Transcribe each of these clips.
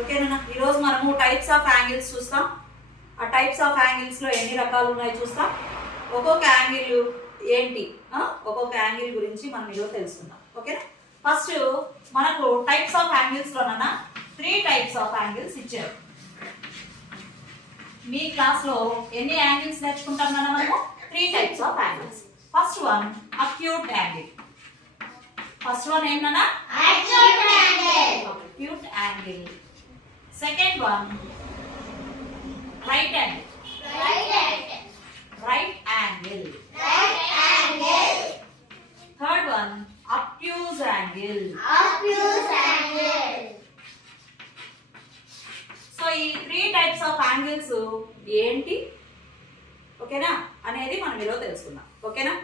ఓకేనా? ఈరోజు మనము టైప్స్ ఆఫ్ యాంగిల్స్ చూస్తాం. ఆ టైప్స్ ఆఫ్ యాంగిల్స్లో ఎన్ని రకాలు ఉన్నాయో చూస్తాం. ఒక్కొక్క యాంగిల్ ఏంటి, ఒక్కొక్క యాంగిల్ గురించి మనం ఈరోజు తెలుసుకుందాం. ఓకేనా? ఫస్ట్ మనకు టైప్స్ ఆఫ్ యాంగిల్స్లోనన్నా 3 టైప్స్ ఆఫ్ యాంగిల్స్ ఇచ్చారు. మీ క్లాస్లో ఎన్ని యాంగిల్స్ నేర్చుకుంటాం మనము? 3 types of angles. First one acute angle. First one ఏంటన్నా? Acute angle. Acute angle. Second one right angle. Right angle. Third one obtuse angle. So ఈ 3 టైప్స్ ఆఫ్ యాంగిల్స్ ఏంటి, ఓకేనా అనేది మనం ఈరోజు తెలుసుకుందాం. ఓకేనా?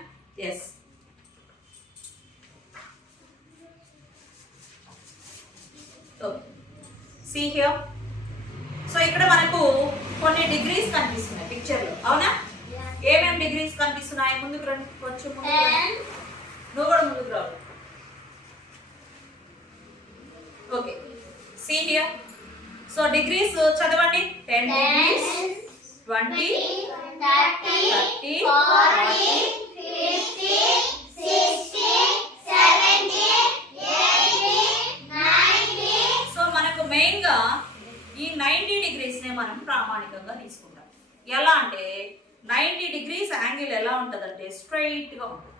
ఎస్. See here. సో ఇక్కడ మనకు కొన్ని డిగ్రీస్ కనిపిస్తున్నాయి పిక్చర్లో, అవునా? ఏమేమి డిగ్రీస్ కనిపిస్తున్నాయి? ముందుకు రండి, కొంచెం ముందుకు రండి. నువ్వు కూడా ముందుకు రావు. Okay, see here. So degrees చదవండి. 10 డిగ్రీస్, 20, 30, 40, 50, 60, 70, 80, 90. సో మనకు మెయిన్ గా ఈ 90 డిగ్రీస్ నే మనం ప్రామాణికంగా తీసుకుంటాం. ఎలా అంటే 90 డిగ్రీస్ యాంగిల్ ఎలా ఉంటుందంటే స్ట్రైట్ గా ఉంటుంది.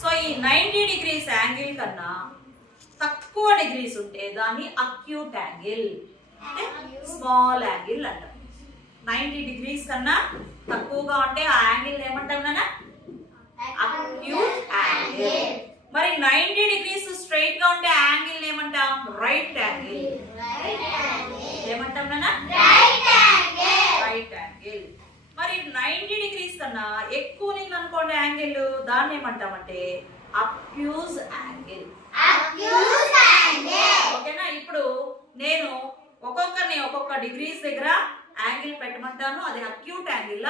సో ఈ 90 డిగ్రీస్ యాంగిల్ కన్నా తక్కువ డిగ్రీస్ ఉంటే దాన్ని అక్యూట్ యాంగిల్ అంటే స్మాల్ యాంగిల్ అంటాం. 90 డిగ్రీస్ కన్నా తక్కువగా ఉంటే ఆ యాంగిల్ ఏమంటాం నాన్న? Acute angle. మరి 90 డిగ్రీస్ స్ట్రైట్ గా ఉంటే యాంగిల్ ఏమంటాం? Right angle. ఏమంటాం నాన్న? Right angle. మరి 90 డిగ్రీస్ కన్నా ఎక్కువ ఉంది అనుకోండి యాంగిల్, దాన్ని ఏమంటామంటే అబ్ట్యూజ్ యాంగిల్. ఓకేనా? ఇప్పుడు నేను ఒక్కొక్కరిని ఒక్కొక్క డిగ్రీస్ దగ్గర యాంగిల్ పెట్టమంటాను. అది acute angle,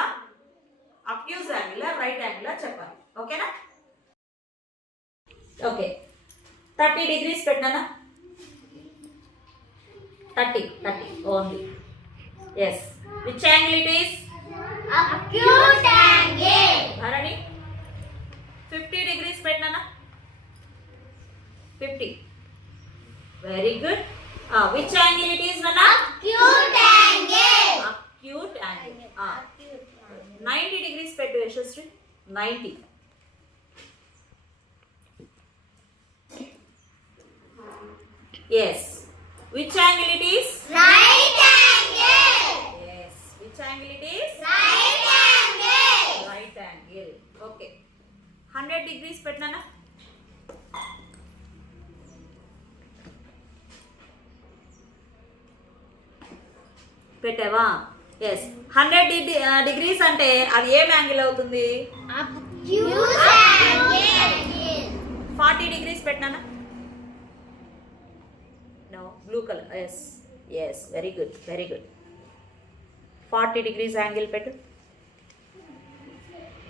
obtuse angle, right angle చెప్పాలి. ఓకేనా? ఓకే, 30 డిగ్రీస్ పెట్టినా? 30 only. Yes. Which angle it is? Acute angle. Bharani 50 degrees పెట్టినా? 50. Very good. Which angle it is నాన్న? Acute angle. Acute angle. 90 degrees పెట్టు Yashasvi. 90. Yes. Which angle it is? Right angle. Yes. Which angle it is? Right angle. Right angle. Okay. 100 degrees petnana? పెట్టావా? Yes. 100 degrees అంటే అది ఏం angle అవుతుంది? Obtuse angle. 40 degrees పెట్టినానా? No, blue colour. Yes yes, very good, very good. 40 degrees angle పెట్టు.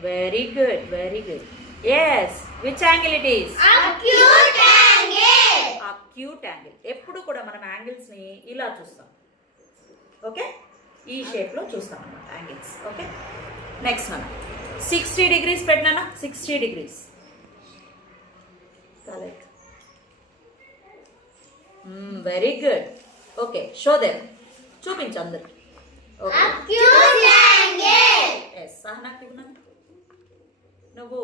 Very good, very good. Yes. Which angle it is? Acute angle. Acute angle. ఎప్పుడు కూడా మనం యాంగిల్స్ ని ఇలా చూస్తాం. ఓకే, ఈ షేప్ లో చూస్తాం అన్నమాట యాంగిల్స్. ఓకే, నెక్స్ట్ మనం 60 డిగ్రీస్ పెట్టినా? 60 degrees. Very good. Okay, show them. చూపించు అందరికి. ఎస్. సహనాకి నువ్వు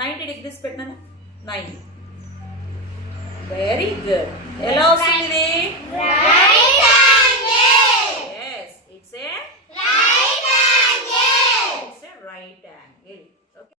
90 డిగ్రీస్ పెట్టినా? 90. Very good. ఎలా వస్తుంది?